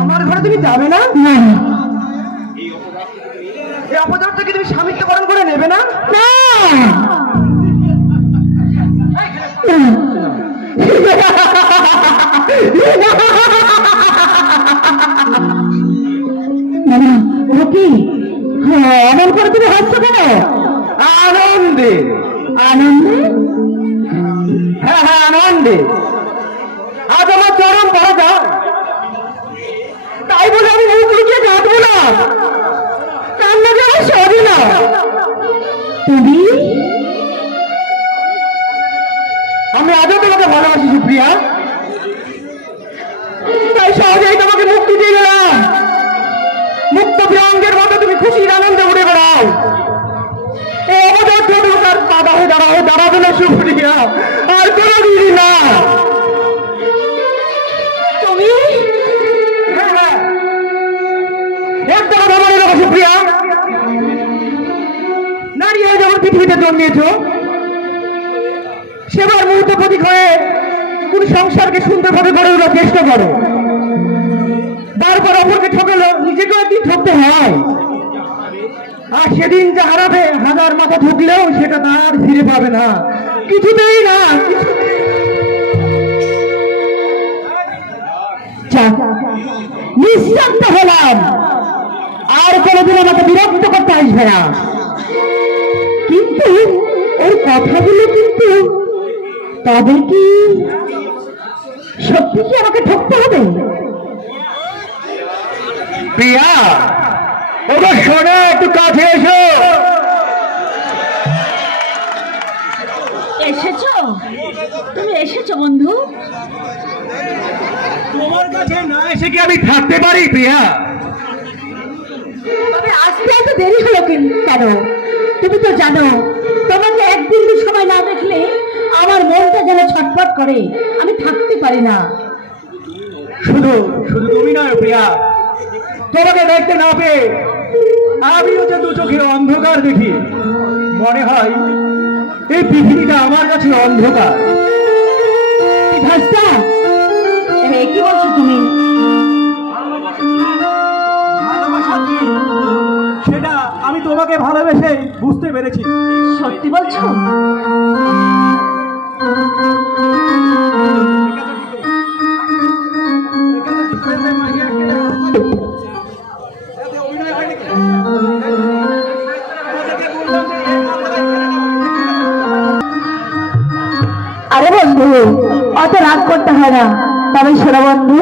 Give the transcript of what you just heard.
আমার ঘরে তুমি যাবে না? এই অপদার্থকে তুমি স্বামিত্বকরণ করে নেবে না? এমন করে তুমি হাসছো কেন? আনন্দে। আনন্দে? হ্যাঁ হ্যাঁ, আনন্দে। আজ আমার চরম বাধা, তাই বলে আমি মুখ লুকিয়ে কাঁদবো না, কান্না যে আমার সবই না। তুমি? আমি আজও তোমাকে ভালোবাসি সুপ্রিয়া, তাই সহজেই তোমাকে মুক্তি দিয়ে গেলাম। মুক্ত বিরঙ্গের মতো তুমি খুশির আনন্দে উড়ে বেড়াও। এই অবদার ধরুক আর বাধা হয়ে দাঁড়াবে না সুপ্রিয়া, আর কোনোদিনই না। তুমি? হ্যাঁ হ্যাঁ, একটা কথা বলে রাখো সুপ্রিয়া, নারী হয়ে যখন পৃথিবীতে জন্মিয়েছ, সেবার মুহূর্তে প্রতীক হয়ে কোন সংসারকে সুন্দরভাবে গড়ে তোলার চেষ্টা করো। বারবার অপরকে ঠকালো, নিজেকে একদিন ঠকতে হয়। আর সেদিন যা হারাবে, হাজার মাথা ঠুকলেও সেটা তার ফিরে পাবে না, কিছুতেই না। নিঃশব্দ হলাম, আর কোনোদিন আমাকে বিরক্ত করতে আসবে না। কিন্তু ওর কথাগুলো কিন্তু, তবে কি সত্যি কি আমাকে ঠকতে হবে? প্রিয়া, ওগো শোনো, একটু কাছে এসো। এসেছো? তুমি এসেছো বন্ধু? তোমার কাছে না এসে কি আমি থাকতে পারি প্রিয়া? তবে আসতে এত দেরি হলো কেন? তুমি তো জানো, তোমাকে একদিন সময় না দেখলে আমার মনটা যেন ছটফট করে, আমি থাকতে পারি না। শুধু শুধু তুমি নয় প্রিয়া, তোমাকে দেখতে না পেয়ে আমিও যে দু চোখে অন্ধকার দেখি। মনে হয় এই পৃথিবীটা আমার কাছে অন্ধকার। ভাস্তা, কি বলছো তুমি? সেটা আমি তোমাকে ভালোবেসে বুঝতে পেরেছি। সত্যি বলছো? আরে বন্ধু, অত রাগ করতে হয় না। তবে শোনো বন্ধু,